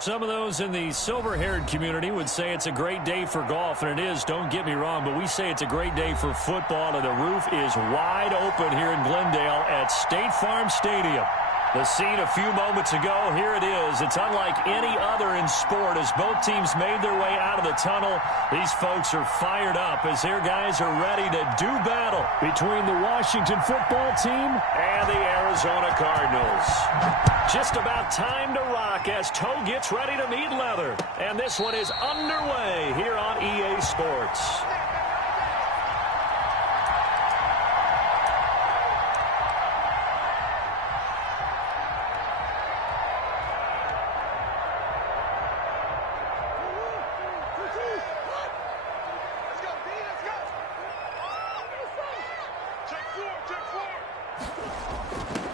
Some of those in the silver-haired community would say it's a great day for golf, and it is, don't get me wrong, but we say it's a great day for football, and the roof is wide open here in Glendale at State Farm Stadium. The scene a few moments ago, here it is. It's unlike any other in sport as both teams made their way out of the tunnel. These folks are fired up as their guys are ready to do battle between the Washington football team and the Arizona Cardinals. Just about time to rock as toe gets ready to meet leather. And this one is underway here on EA Sports.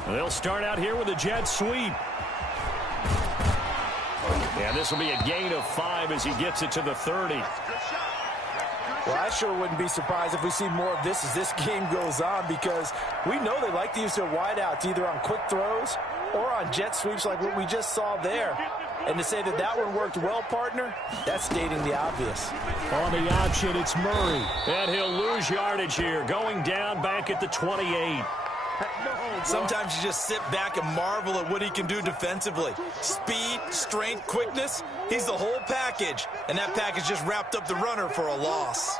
They'll start out here with a jet sweep. And this will be a gain of 5 as he gets it to the 30. Well, I sure wouldn't be surprised if we see more of this as this game goes on, because we know they like to use their wideouts either on quick throws or on jet sweeps like what we just saw there. And to say that that one worked well, partner, that's stating the obvious. On the option, it's Murray. And he'll lose yardage here, going down back at the 28. Sometimes you just sit back and marvel at what he can do defensively. Speed, strength, quickness, he's the whole package. And that package just wrapped up the runner for a loss.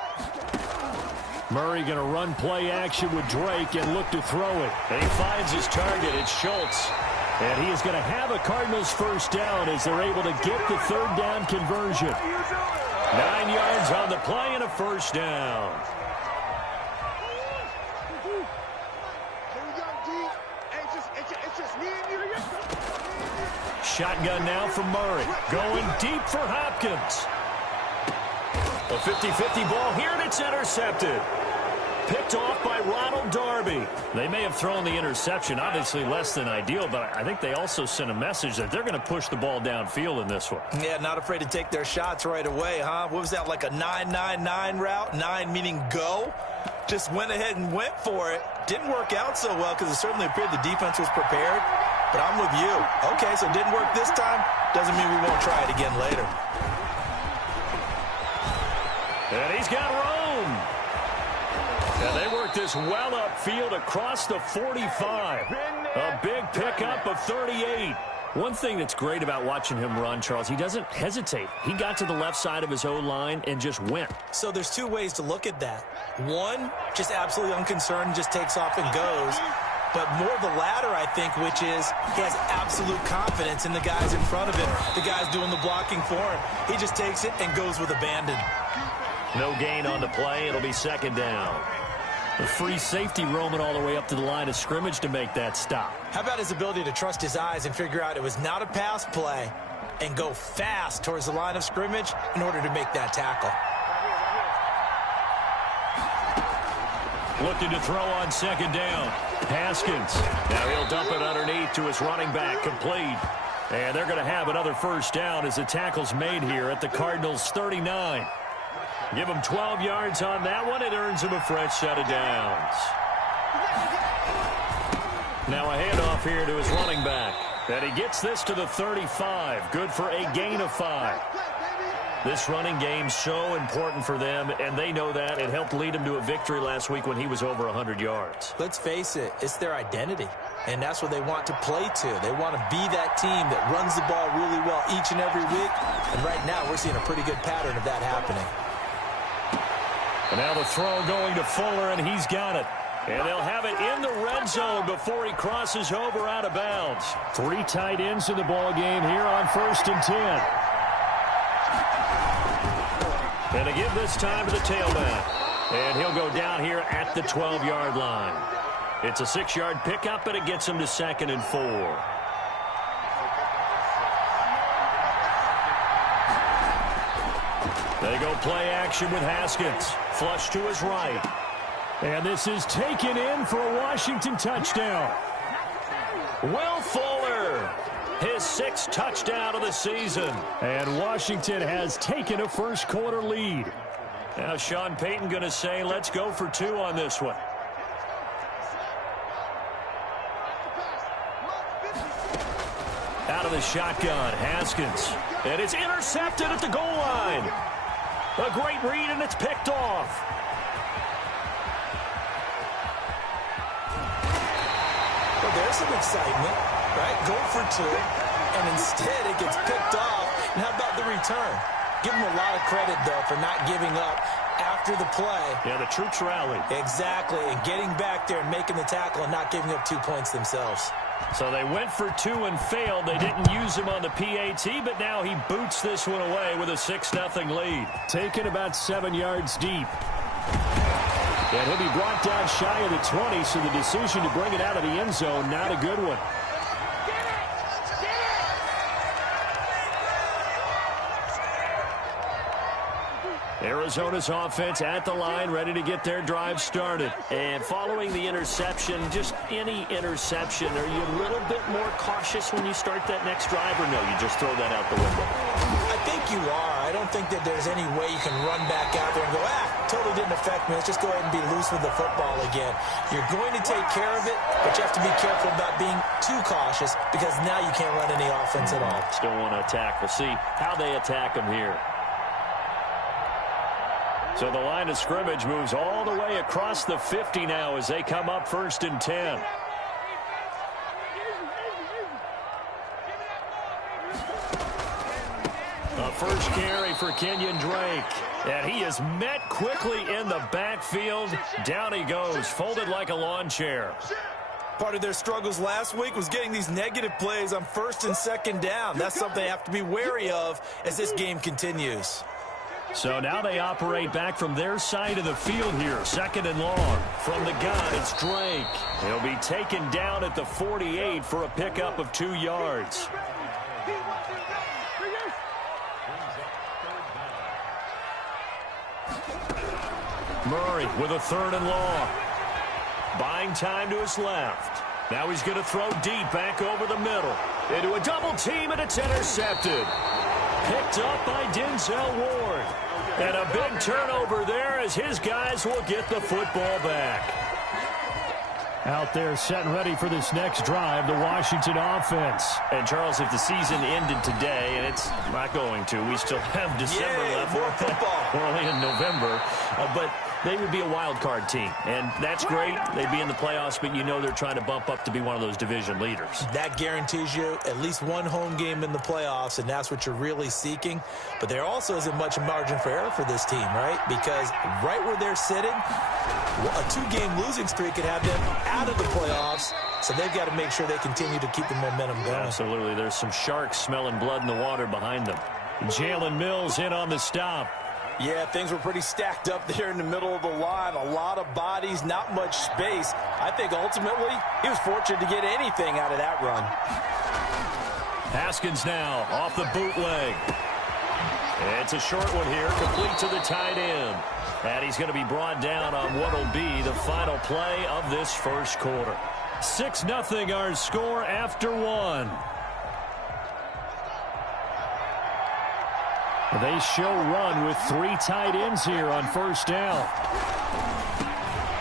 Murray going to run play action with Drake and look to throw it. And he finds his target. It's Schultz. And he is going to have a Cardinals first down as they're able to get the third down conversion. 9 yards on the play and a first down. Shotgun now from Murray. Going deep for Hopkins. A 50-50 ball here, and it's intercepted. Picked off by Ronald Darby. They may have thrown the interception, obviously less than ideal, but I think they also sent a message that they're going to push the ball downfield in this one. Yeah, not afraid to take their shots right away, huh? What was that, like a 9-9-9 route? 9 meaning go? Just went ahead and went for it. Didn't work out so well because it certainly appeared the defense was prepared. But I'm with you. Okay, so it didn't work this time. Doesn't mean we won't try it again later. And he's got room. And they work this well upfield across the 45. A big pickup of 38. One thing that's great about watching him run, Charles, he doesn't hesitate. He got to the left side of his O-line and just went. So there's two ways to look at that. One, just absolutely unconcerned, just takes off and goes. But more the latter, I think, which is he has absolute confidence in the guys in front of him, the guys doing the blocking for him. He just takes it and goes with abandon. No gain on the play. It'll be second down. The free safety roaming all the way up to the line of scrimmage to make that stop. How about his ability to trust his eyes and figure out it was not a pass play and go fast towards the line of scrimmage in order to make that tackle. Looking to throw on second down. Haskins. Now he'll dump it underneath to his running back. Complete. And they're going to have another first down as the tackle's made here at the Cardinals 39. Give him 12 yards on that one. It earns him a fresh set of downs. Now a handoff here to his running back. And he gets this to the 35. Good for a gain of 5. This running game's so important for them, and they know that. It helped lead him to a victory last week when he was over 100 yards. Let's face it, it's their identity, and that's what they want to play to. They want to be that team that runs the ball really well each and every week, and right now we're seeing a pretty good pattern of that happening. And now the throw going to Fuller, and he's got it. And they'll have it in the red zone before he crosses over out of bounds. 3 tight ends in the ball game here on 1st and 10. And to give this time to the tailback. And he'll go down here at the 12-yard line. It's a 6-yard pickup, and it gets him to 2nd and 4. They go play action with Haskins. Flush to his right. And this is taken in for a Washington touchdown. Will Fuller, his 6th touchdown of the season. And Washington has taken a first-quarter lead. Now Sean Payton going to say, let's go for 2 on this one. Out of the shotgun, Haskins. And it's intercepted at the goal line. A great read, and it's picked off. Well, there's some excitement, right? Go for two, and instead it gets picked off. And how about the return? Give him a lot of credit, though, for not giving up after the play. Yeah, the troops rallied. Exactly, and getting back there and making the tackle and not giving up 2 points themselves. So they went for two and failed. They didn't use him on the PAT, but now he boots this one away with a 6-0 lead. Taken about 7 yards deep. And he'll be brought down shy of the 20, so the decision to bring it out of the end zone, not a good one. Arizona's offense at the line, ready to get their drive started. And following the interception, just any interception, are you a little bit more cautious when you start that next drive, or no, you just throw that out the window? I think you are. I don't think that there's any way you can run back out there and go, totally didn't affect me. Let's just go ahead and be loose with the football again. You're going to take care of it, but you have to be careful about being too cautious because now you can't run any offense at all. Still want to attack. We'll see how they attack them here. So the line of scrimmage moves all the way across the 50 now as they come up 1st and 10. A first carry for Kenyon Drake. And he is met quickly in the backfield. Down he goes, folded like a lawn chair. Part of their struggles last week was getting these negative plays on 1st and 2nd down. That's something they have to be wary of as this game continues. So now they operate back from their side of the field here. 2nd and long. From the gun, it's Drake. He'll be taken down at the 48 for a pickup of 2 yards. Murray with a 3rd and long. Buying time to his left. Now he's going to throw deep back over the middle. Into a double team, and it's intercepted. Picked up by Denzel Ward. And a big turnover there as his guys will get the football back. Out there set and ready for this next drive, the Washington offense. And, Charles, if the season ended today, and it's not going to, we still have December left. More football. We're only in November. But they would be a wild card team. And that's great. They'd be in the playoffs, but you know they're trying to bump up to be one of those division leaders. That guarantees you at least one home game in the playoffs, and that's what you're really seeking. But there also isn't much margin for error for this team, right? Because right where they're sitting, a 2-game losing streak could have them out of the playoffs, so they've got to make sure they continue to keep the momentum going. Absolutely. There's some sharks smelling blood in the water behind them. Jalen Mills in on the stop. Yeah, things were pretty stacked up there in the middle of the line. A lot of bodies, not much space. I think ultimately he was fortunate to get anything out of that run. Haskins now off the bootleg. It's a short one here, complete to the tight end. And he's going to be brought down on what will be the final play of this first quarter. 6-0 our score after 1. They show run with 3 tight ends here on 1st down.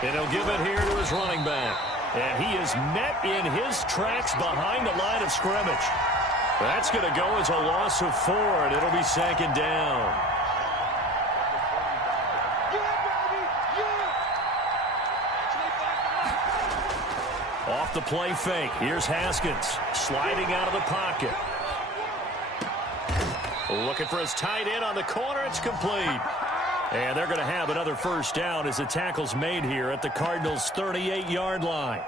And he'll give it here to his running back. And he is met in his tracks behind the line of scrimmage. That's going to go as a loss of 4, and it'll be 2nd down. Off the play fake. Here's Haskins sliding out of the pocket. Looking for his tight end on the corner. It's complete. And they're going to have another 1st down as the tackle's made here at the Cardinals' 38-yard line.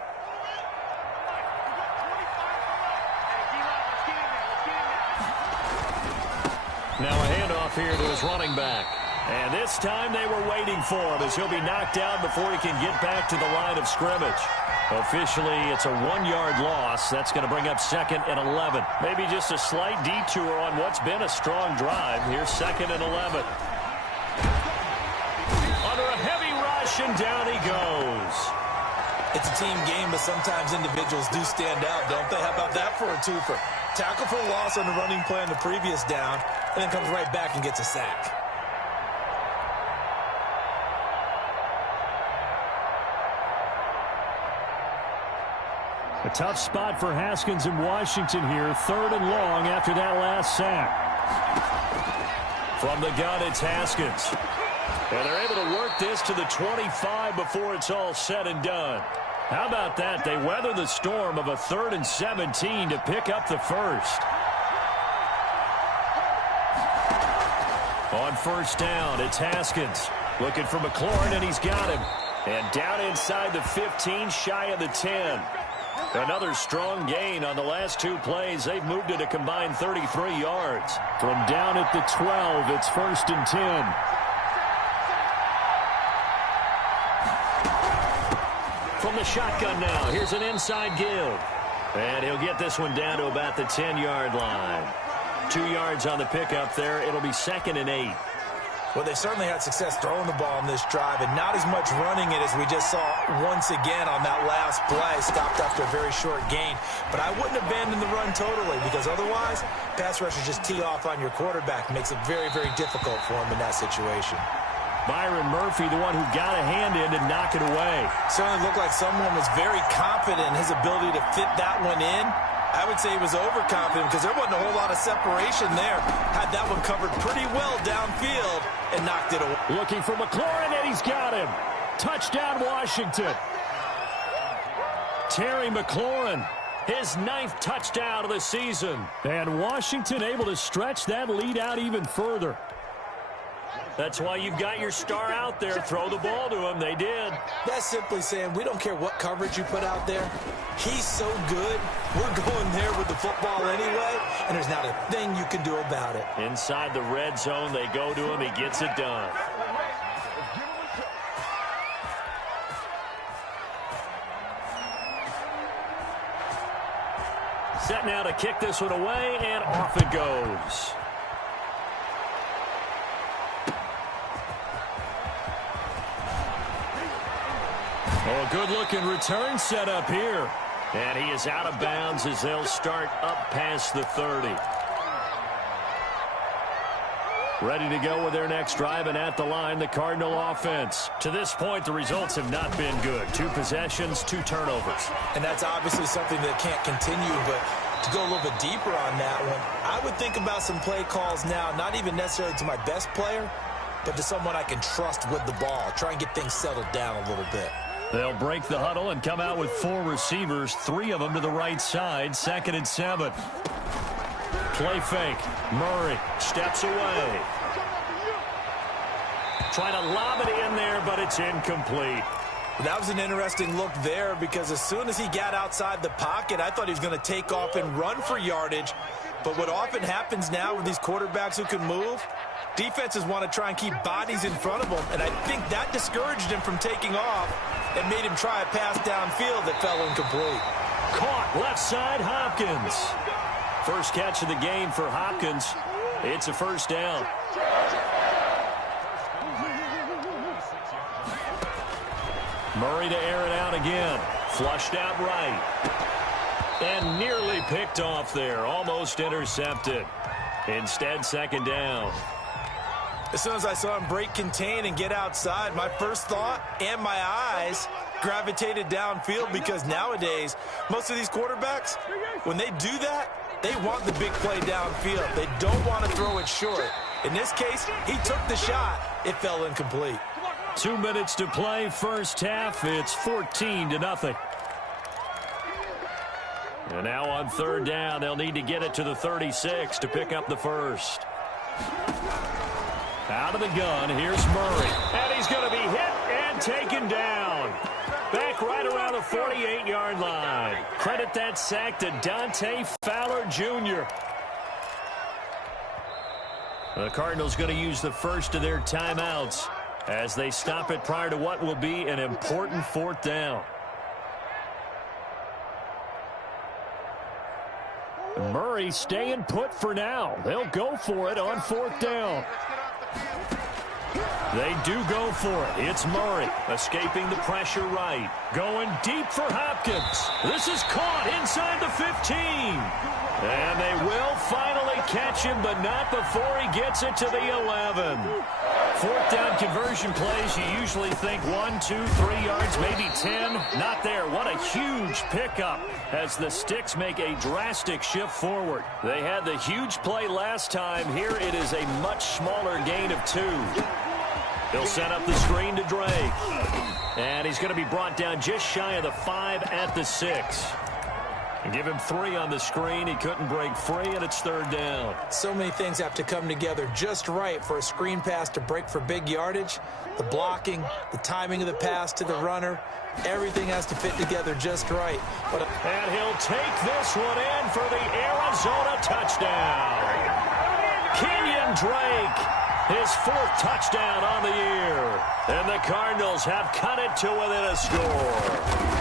Now a handoff here to his running back. And this time they were waiting for him as he'll be knocked down before he can get back to the line of scrimmage. Officially, it's a 1-yard loss. That's going to bring up 2nd and 11. Maybe just a slight detour on what's been a strong drive. Here's 2nd and 11. Under a heavy rush, and down he goes. It's a team game, but sometimes individuals do stand out, don't they? How about that for a twofer? Tackle for loss on the running play on the previous down, and then comes right back and gets a sack. A tough spot for Haskins in Washington here. 3rd and long after that last sack. From the gun, it's Haskins. And they're able to work this to the 25 before it's all said and done. How about that? They weather the storm of a 3rd and 17 to pick up the first. On 1st down, it's Haskins. Looking for McLaurin, and he's got him. And down inside the 15, shy of the 10. Another strong gain on the last 2 plays. They've moved it a combined 33 yards. From down at the 12, it's 1st and 10. From the shotgun now, here's an inside give. And he'll get this one down to about the 10-yard line. 2 yards on the pickup there. It'll be 2nd and 8. Well, they certainly had success throwing the ball on this drive, and not as much running it as we just saw once again on that last play. Stopped after a very short gain. But I wouldn't abandon the run totally, because otherwise, pass rushers just tee off on your quarterback. It makes it very, very difficult for him in that situation. Byron Murphy, the one who got a hand in to knock it away. Certainly looked like someone was very confident in his ability to fit that one in. I would say he was overconfident because there wasn't a whole lot of separation there. Had that one covered pretty well downfield and knocked it away. Looking for McLaurin, and he's got him. Touchdown, Washington. Terry McLaurin, his 9th touchdown of the season. And Washington able to stretch that lead out even further. That's why you've got your star out there. Throw the ball to him. They did. That's simply saying we don't care what coverage you put out there. He's so good. We're going there with the football anyway, and there's not a thing you can do about it. Inside the red zone, they go to him. He gets it done. Set now to kick this one away, and off it goes. Oh, a good-looking return set up here. And he is out of bounds as they'll start up past the 30. Ready to go with their next drive, and at the line, the Cardinal offense. To this point, the results have not been good. 2 possessions, 2 turnovers. And that's obviously something that can't continue, but to go a little bit deeper on that one, I would think about some play calls now, not even necessarily to my best player, but to someone I can trust with the ball. Try and get things settled down a little bit. They'll break the huddle and come out with 4 receivers, 3 of them to the right side, 2nd and 7. Play fake. Murray steps away. Trying to lob it in there, but it's incomplete. That was an interesting look there because as soon as he got outside the pocket, I thought he was going to take off and run for yardage. But what often happens now with these quarterbacks who can move, defenses want to try and keep bodies in front of them, and I think that discouraged him from taking off and made him try a pass downfield that fell incomplete. Caught left side, Hopkins. First catch of the game for Hopkins. It's a 1st down. Murray to air it out again. Flushed out right. And nearly picked off there. Almost intercepted. Instead, 2nd down. As soon as I saw him break contain and get outside, my first thought and my eyes gravitated downfield because nowadays, most of these quarterbacks, when they do that, they want the big play downfield. They don't want to throw it short. In this case, he took the shot. It fell incomplete. 2 minutes to play, first half. It's 14-0. And now on 3rd down, they'll need to get it to the 36 to pick up the first. Out of the gun, here's Murray. And he's going to be hit and taken down. Back right around the 48-yard line. Credit that sack to Dante Fowler Jr. The Cardinals going to use the first of their timeouts as they stop it prior to what will be an important 4th down. Murray staying put for now. They'll go for it on 4th down. They do go for it. It's Murray escaping the pressure right. Going deep for Hopkins. This is caught inside the 15. And they will finally catch him, but not before he gets it to the 11. Fourth down conversion plays, you usually think 1, 2, 3 yards, maybe 10. Not there. What a huge pickup as the Sticks make a drastic shift forward. They had the huge play last time. Here it is a much smaller gain of 2. He'll set up the screen to Drake. And he's going to be brought down just shy of the 5 at the 6. And give him 3 on the screen. He couldn't break free, and it's third down. So many things have to come together just right for a screen pass to break for big yardage. The blocking, the timing of the pass to the runner, everything has to fit together just right. And he'll take this one in for the Arizona touchdown. Kenyon Drake, his 4th touchdown on the year. And the Cardinals have cut it to within a score.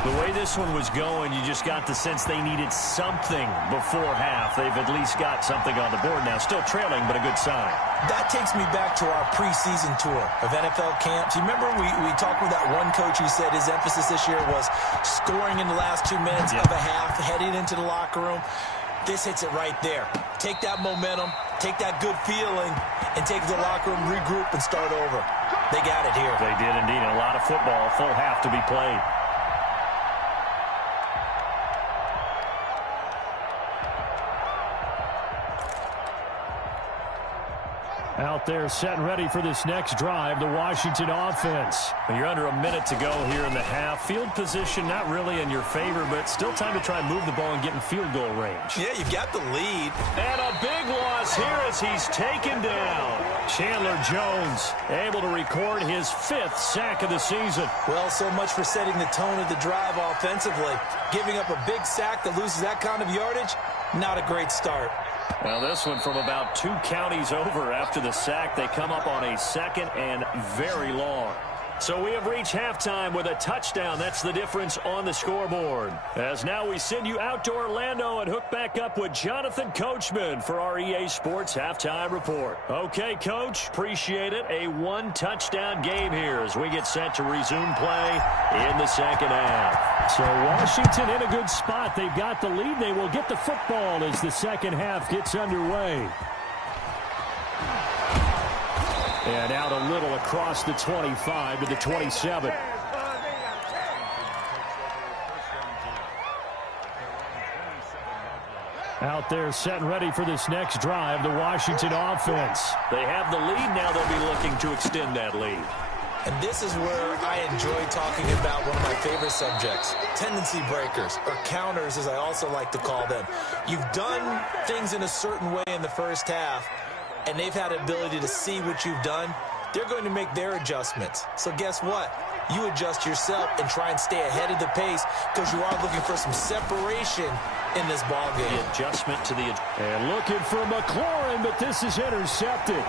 The way this one was going, you just got the sense they needed something before half. They've at least got something on the board now. Still trailing, but a good sign. That takes me back to our preseason tour of NFL camps. You remember we talked with that one coach who said his emphasis this year was scoring in the last 2 minutes of a half, heading into the locker room. This hits it right there. Take that momentum, take that good feeling, and take the locker room, regroup, and start over. They got it here. They did indeed. A lot of football, full half to be played. Out there set and ready for this next drive, the Washington offense. You're under a minute to go here in the half. Field position not really in your favor, but still time to try and move the ball and get in field goal range. Yeah, you've got the lead. And a big loss here as he's taken down. Chandler Jones able to record his 5th sack of the season. Well, so much for setting the tone of the drive offensively. Giving up a big sack that loses that kind of yardage, not a great start. Well, this one from about 2 counties over after the sack. They come up on a 2nd and very long. So we have reached halftime with a touchdown. That's the difference on the scoreboard. As now we send you out to Orlando and hook back up with Jonathan Coachman for our EA Sports Halftime Report. Okay, Coach, appreciate it. A 1-touchdown game here as we get set to resume play in the second half. So Washington in a good spot. They've got the lead. They will get the football as the second half gets underway. And out a little across the 25 to the 27. Out there set and ready for this next drive, the Washington offense. They have the lead now. They'll be looking to extend that lead. And this is where I enjoy talking about one of my favorite subjects, tendency breakers, or counters as I also like to call them. You've done things in a certain way in the first half, and they've had the ability to see what you've done. They're going to make their adjustments. So guess what? You adjust yourself and try and stay ahead of the pace because you are looking for some separation in this ball game. The adjustment to the... And looking for McLaurin, but this is intercepted.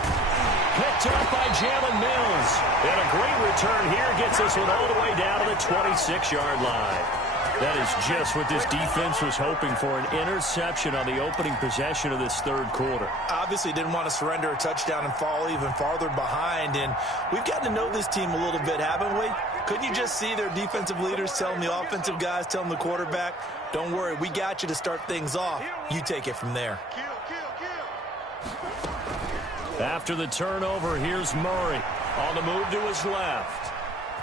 Picked up by Jalen Mills. And a great return here gets this one all the way down to the 26-yard line. That is just what this defense was hoping for, an interception on the opening possession of this third quarter. Obviously didn't want to surrender a touchdown and fall even farther behind, and we've gotten to know this team a little bit, haven't we? Couldn't you just see their defensive leaders telling the offensive guys, telling the quarterback, don't worry, we got you to start things off. You take it from there. After the turnover, here's Murray on the move to his left.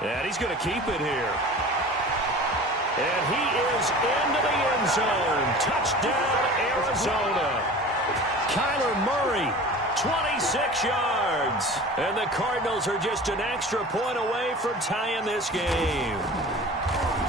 And he's going to keep it here. And he is into the end zone. Touchdown, Arizona. Kyler Murray, 26 yards. And the Cardinals are just an extra point away from tying this game.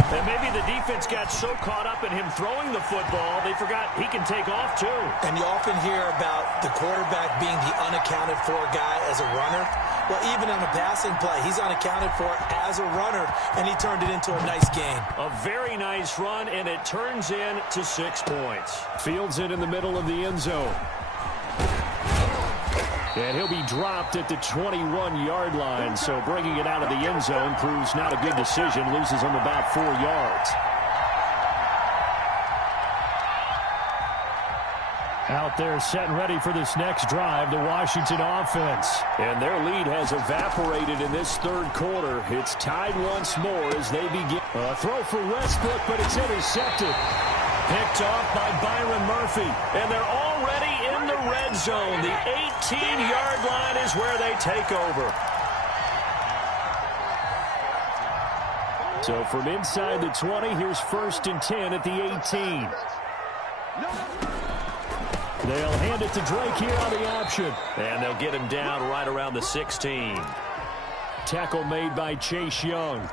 And maybe the defense got so caught up in him throwing the football, they forgot he can take off too. And you often hear about the quarterback being the unaccounted for guy as a runner. Well, even on a passing play, he's unaccounted for as a runner, and he turned it into a nice gain. A very nice run, and it turns into 6 points. Fields it in the middle of the end zone. And he'll be dropped at the 21-yard line, so bringing it out of the end zone proves not a good decision. Loses him about 4 yards. Out there set and ready for this next drive, the Washington offense. And their lead has evaporated in this third quarter. It's tied once more as they begin. A throw for Westbrook, but it's intercepted. Picked off by Byron Murphy. And they're already in the red zone. The 18-yard line is where they take over. So from inside the 20, here's 1st and 10 at the 18. They'll hand it to Drake here on the option. And they'll get him down right around the 16. Tackle made by Chase Young.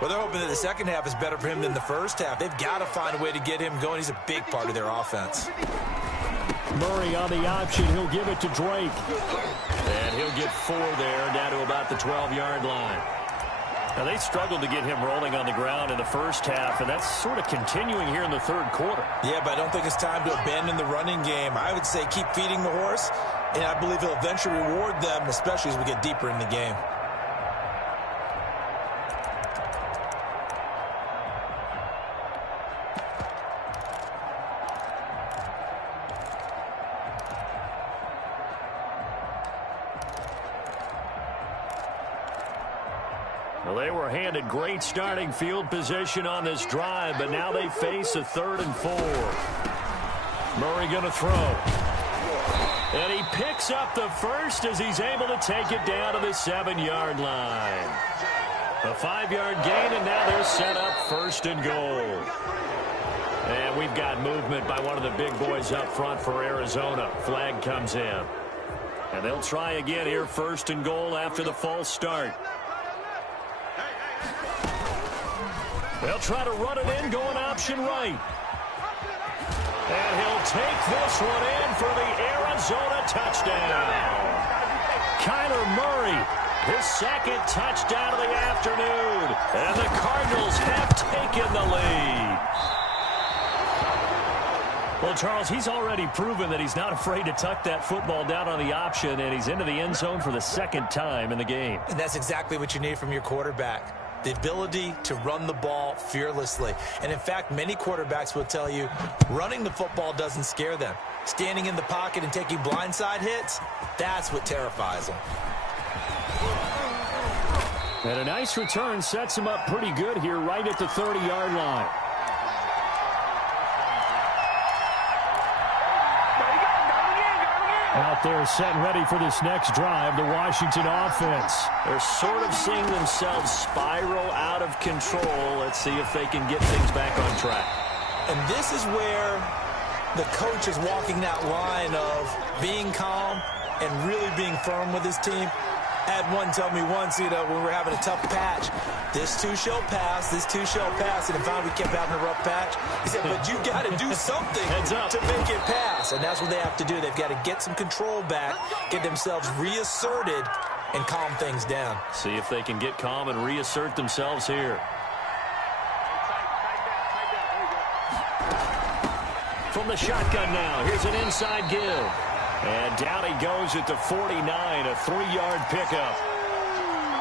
Well, they're hoping that the second half is better for him than the first half. They've got to find a way to get him going. He's a big part of their offense. Murray on the option. He'll give it to Drake. And he'll get 4 there, down to about the 12-yard line. Now, they struggled to get him rolling on the ground in the first half, and that's sort of continuing here in the third quarter. Yeah, but I don't think it's time to abandon the running game. I would say keep feeding the horse, and I believe he'll eventually reward them, especially as we get deeper in the game. Well, they were handed great starting field position on this drive, but now they face a 3rd and 4. Murray going to throw. And he picks up the first as he's able to take it down to the 7-yard line. A 5-yard gain, and now they're set up 1st and goal. And we've got movement by one of the big boys up front for Arizona. Flag comes in. And they'll try again here, 1st and goal after the false start. They'll try to run it in, going option right. And he'll take this one in for the Arizona touchdown. Kyler Murray, his 2nd touchdown of the afternoon. And the Cardinals have taken the lead. Well, Charles, he's already proven that he's not afraid to tuck that football down on the option, and he's into the end zone for the 2nd time in the game. And that's exactly what you need from your quarterback. The ability to run the ball fearlessly. And in fact, many quarterbacks will tell you running the football doesn't scare them. Standing in the pocket and taking blindside hits, that's what terrifies them. And a nice return sets him up pretty good here right at the 30-yard line. Out there set and ready for this next drive, the Washington offense. They're sort of seeing themselves spiral out of control. Let's see if they can get things back on track. And this is where the coach is walking that line of being calm and really being firm with his team. I had one tell me once, when we were having a tough patch, this too shall pass, this too shall pass, and finally we kept having a rough patch. He said, but you got to do something to make it pass, and that's what they have to do. They've got to get some control back, get themselves reasserted, and calm things down. See if they can get calm and reassert themselves here. From the shotgun now, here's an inside give. And down he goes at the 49, a 3-yard pickup.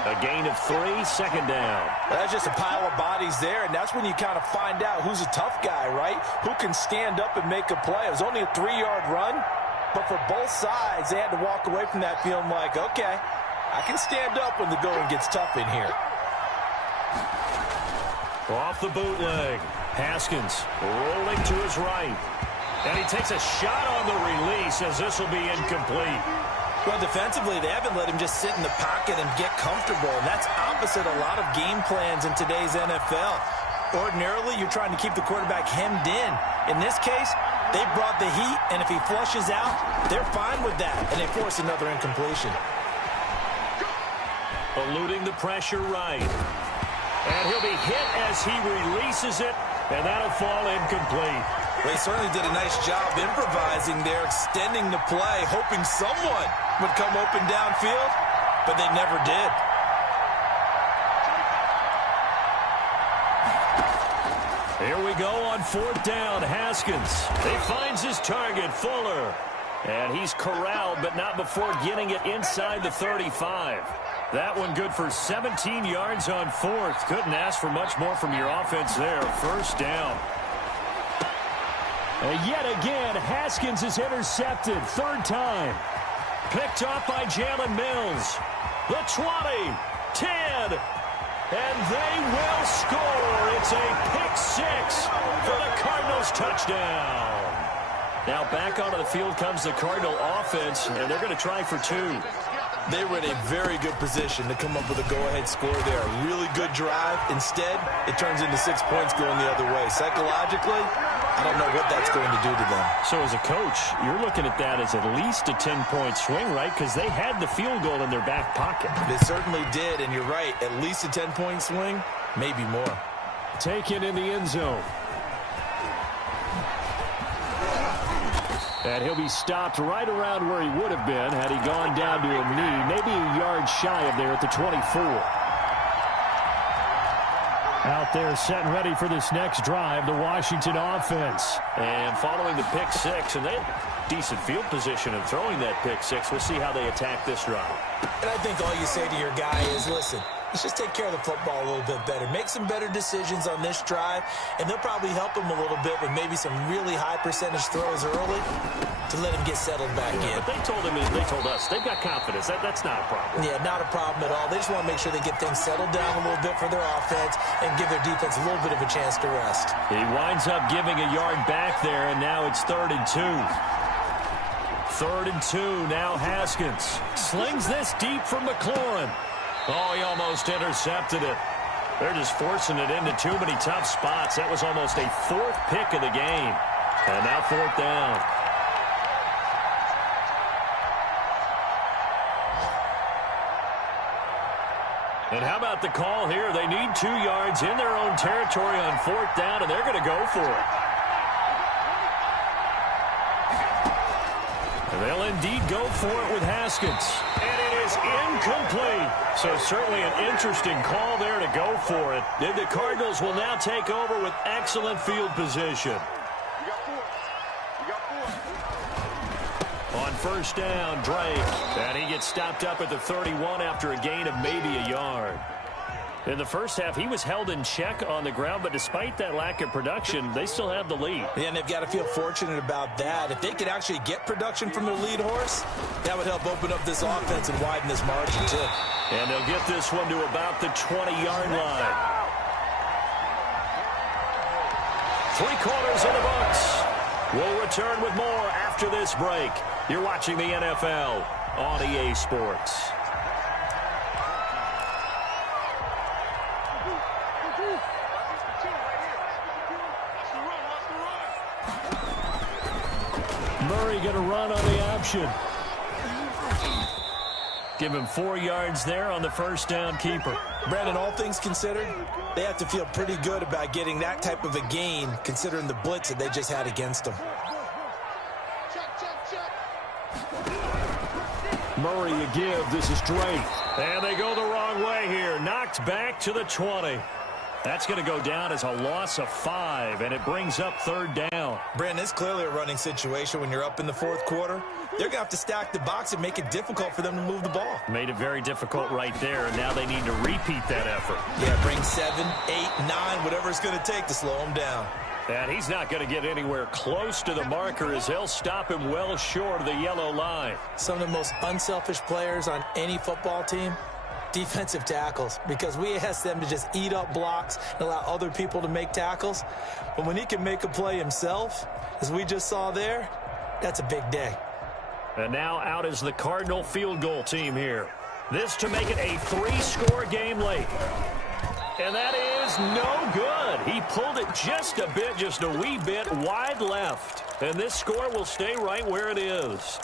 A gain of 3, 2nd down. That's just a pile of bodies there, and that's when you kind of find out who's a tough guy, right? Who can stand up and make a play. It was only a 3-yard run, but for both sides, they had to walk away from that feeling like, okay, I can stand up when the going gets tough in here. Off the bootleg. Haskins rolling to his right. And he takes a shot on the release as this will be incomplete. Well, defensively, they haven't let him just sit in the pocket and get comfortable. And that's opposite a lot of game plans in today's NFL. Ordinarily, you're trying to keep the quarterback hemmed in. In this case, they brought the heat, and if he flushes out, they're fine with that. And they force another incompletion. Eluding the pressure right. And he'll be hit as he releases it, and that'll fall incomplete. They certainly did a nice job improvising there, extending the play, hoping someone would come open downfield, but they never did. Here we go on 4th down. Haskins. He finds his target, Fuller. And he's corralled, but not before getting it inside the 35. That one good for 17 yards on 4th. Couldn't ask for much more from your offense there. 1st down. And yet again, Haskins is intercepted. 3rd time. Picked off by Jalen Mills. The 20, 10, and they will score. It's a pick 6 for the Cardinals touchdown. Now back onto the field comes the Cardinal offense, and they're going to try for 2. They were in a very good position to come up with a go-ahead score there. A really good drive. Instead, it turns into 6 points going the other way. Psychologically, I don't know what that's going to do to them. So as a coach, you're looking at that as at least a 10-point swing, right? Because they had the field goal in their back pocket. They certainly did, and you're right. At least a 10-point swing, maybe more. Taken in the end zone. And he'll be stopped right around where he would have been had he gone down to a knee, maybe a yard shy of there at the 24. Out there set and ready for this next drive, the Washington offense. And following the pick 6, and they had decent field position in throwing that pick 6. We'll see how they attack this drive. And I think all you say to your guy is, listen, let's just take care of the football a little bit better. Make some better decisions on this drive, and they'll probably help him a little bit with maybe some really high percentage throws early to let him get settled back in. But they told us, they've got confidence. That's not a problem. Yeah, not a problem at all. They just want to make sure they get things settled down a little bit for their offense and give their defense a little bit of a chance to rest. He winds up giving a yard back there, and now it's 3rd and 2. 3rd and 2, now Haskins. Slings this deep from McLaurin. Oh, he almost intercepted it. They're just forcing it into too many tough spots. That was almost a 4th pick of the game. And now 4th down. And how about the call here? They need 2 yards in their own territory on 4th down, and they're going to go for it. And they'll indeed go for it with Haskins. And it is incomplete. So certainly an interesting call there to go for it. And the Cardinals will now take over with excellent field position. On 1st down, Drake. And he gets stopped up at the 31 after a gain of maybe a yard. In the first half, he was held in check on the ground, but despite that lack of production, they still have the lead. Yeah, and they've got to feel fortunate about that. If they could actually get production from their lead horse, that would help open up this offense and widen this margin, too. And they'll get this one to about the 20-yard line. 3/4 in the books. We'll return with more after this break. You're watching the NFL on EA Sports. Murray going to run on the option. Give him 4 yards there on the 1st down keeper. Brandon, all things considered, they have to feel pretty good about getting that type of a gain considering the blitz that they just had against them. Murray a give. This is Drake. And they go the wrong way here. Knocked back to the 20. That's going to go down as a loss of 5, and it brings up 3rd down. Brandon, it's clearly a running situation when you're up in the 4th quarter. They're going to have to stack the box and make it difficult for them to move the ball. Made it very difficult right there, and now they need to repeat that effort. Yeah, bring 7, 8, 9, whatever it's going to take to slow them down. And he's not going to get anywhere close to the marker as they'll stop him well short of the yellow line. Some of the most unselfish players on any football team, defensive tackles, because we ask them to just eat up blocks and allow other people to make tackles. But when he can make a play himself, as we just saw there, that's a big day. And now out is the Cardinal field goal team here. This to make it a 3-score game late. And that is no good. He pulled it just a bit, just a wee bit wide left. And this score will stay right where it is.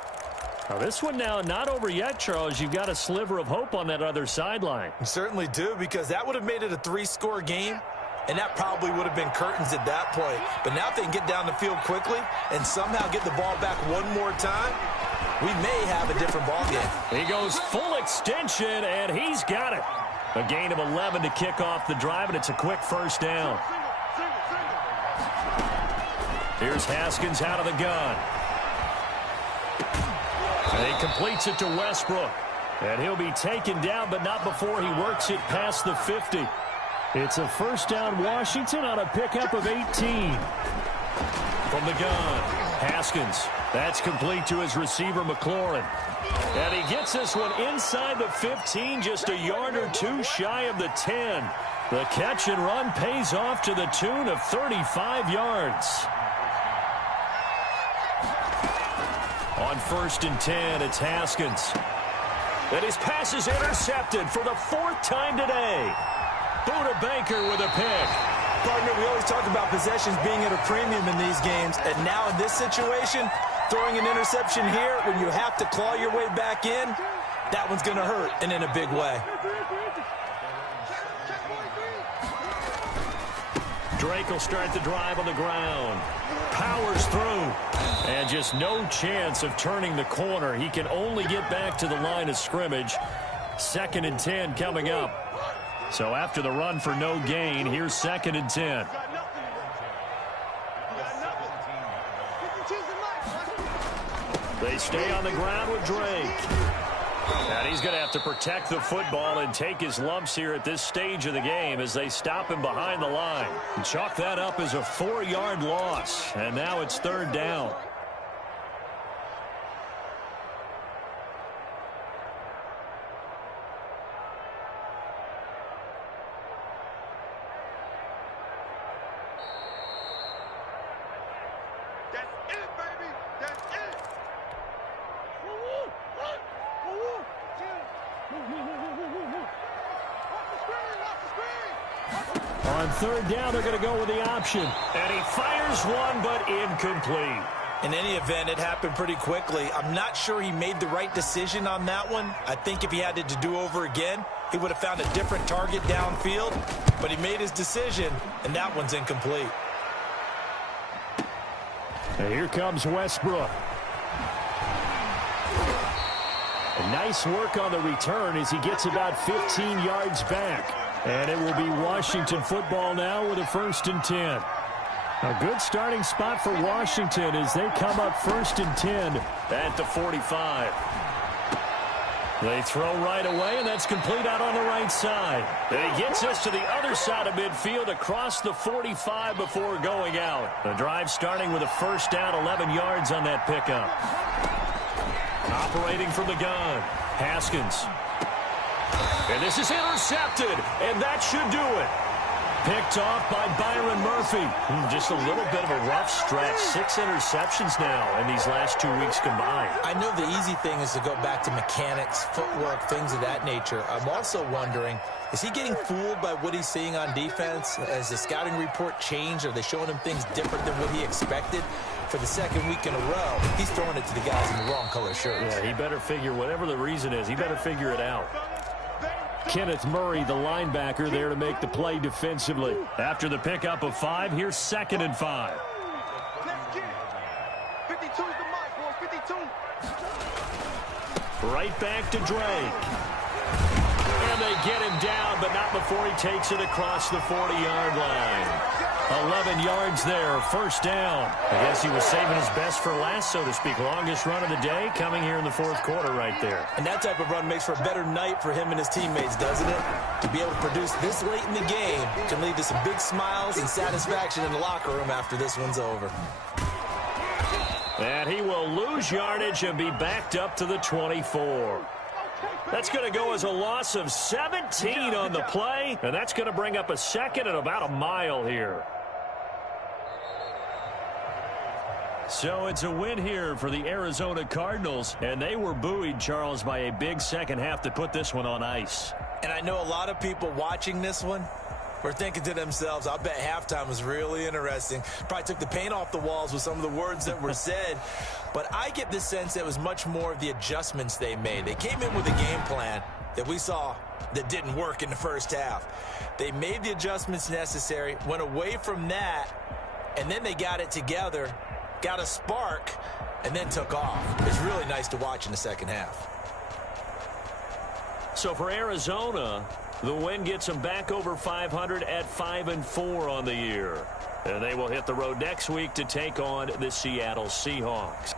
Now this one now not over yet, Charles. You've got a sliver of hope on that other sideline. You certainly do, because that would have made it a 3-score game, and that probably would have been curtains at that point. But now if they can get down the field quickly and somehow get the ball back one more time, we may have a different ball game. He goes full extension, and he's got it. A gain of 11 to kick off the drive, and it's a quick 1st down. Here's Haskins out of the gun. And he completes it to Westbrook. And he'll be taken down, but not before he works it past the 50. It's a 1st down Washington on a pickup of 18. From the gun, Haskins. That's complete to his receiver, McLaurin. And he gets this one inside the 15, just a yard or 2 shy of the 10. The catch and run pays off to the tune of 35 yards. On 1st and 10, it's Haskins. And his pass is intercepted for the 4th time today. Buda Baker with a pick. Partner, we always talk about possessions being at a premium in these games, and now in this situation, throwing an interception here when you have to claw your way back in, that one's going to hurt, and in a big way. Drake will start the drive on the ground. Powers through. And just no chance of turning the corner. He can only get back to the line of scrimmage. 2nd and 10 coming up. So after the run for no gain, here's 2nd and 10. They stay on the ground with Drake. And he's going to have to protect the football and take his lumps here at this stage of the game as they stop him behind the line. And chalk that up as a 4-yard loss. And now it's 3rd down. On 3rd down, they're going to go with the option. And he fires one, but incomplete. In any event, it happened pretty quickly. I'm not sure he made the right decision on that one. I think if he had it to do over again, he would have found a different target downfield. But he made his decision, and that one's incomplete. And here comes Westbrook. And nice work on the return as he gets about 15 yards back. And it will be Washington football now with a 1st and 10. A good starting spot for Washington as they come up 1st and 10 at the 45. They throw right away, and that's complete out on the right side. And he gets us to the other side of midfield across the 45 before going out. The drive starting with a 1st down, 11 yards on that pickup. Operating from the gun, Haskins. And this is intercepted, and that should do it. Picked off by Byron Murphy. Just a little bit of a rough stretch. 6 interceptions now in these last 2 weeks combined. I know the easy thing is to go back to mechanics, footwork, things of that nature. I'm also wondering, is he getting fooled by what he's seeing on defense? Has the scouting report changed? Are they showing him things different than what he expected? For the 2nd week in a row, he's throwing it to the guys in the wrong color shirts. Yeah, he better figure, whatever the reason is, he better figure it out. Kenneth Murray, the linebacker, there to make the play defensively. After the pickup of 5, here's 2nd and 5. 52's the mark, boy, 52. Right back to Drake. And they get him down, but not before he takes it across the 40-yard line. 11 yards there, 1st down. I guess he was saving his best for last, so to speak. Longest run of the day coming here in the 4th quarter right there. And that type of run makes for a better night for him and his teammates, doesn't it? To be able to produce this late in the game can lead to some big smiles and satisfaction in the locker room after this one's over. And he will lose yardage and be backed up to the 24. That's going to go as a loss of 17 on the play, and that's going to bring up a 2nd and about a mile here. So it's a win here for the Arizona Cardinals, and they were buoyed, Charles, by a big second half to put this one on ice. And I know a lot of people watching this one were thinking to themselves, I bet halftime was really interesting. Probably took the paint off the walls with some of the words that were said. But I get the sense that it was much more of the adjustments they made. They came in with a game plan that we saw that didn't work in the 1st half. They made the adjustments necessary, went away from that, and then they got it together, got a spark, and then took off. It's really nice to watch in the 2nd half. So for Arizona, the win gets them back over 500 at 5-4 on the year. And they will hit the road next week to take on the Seattle Seahawks.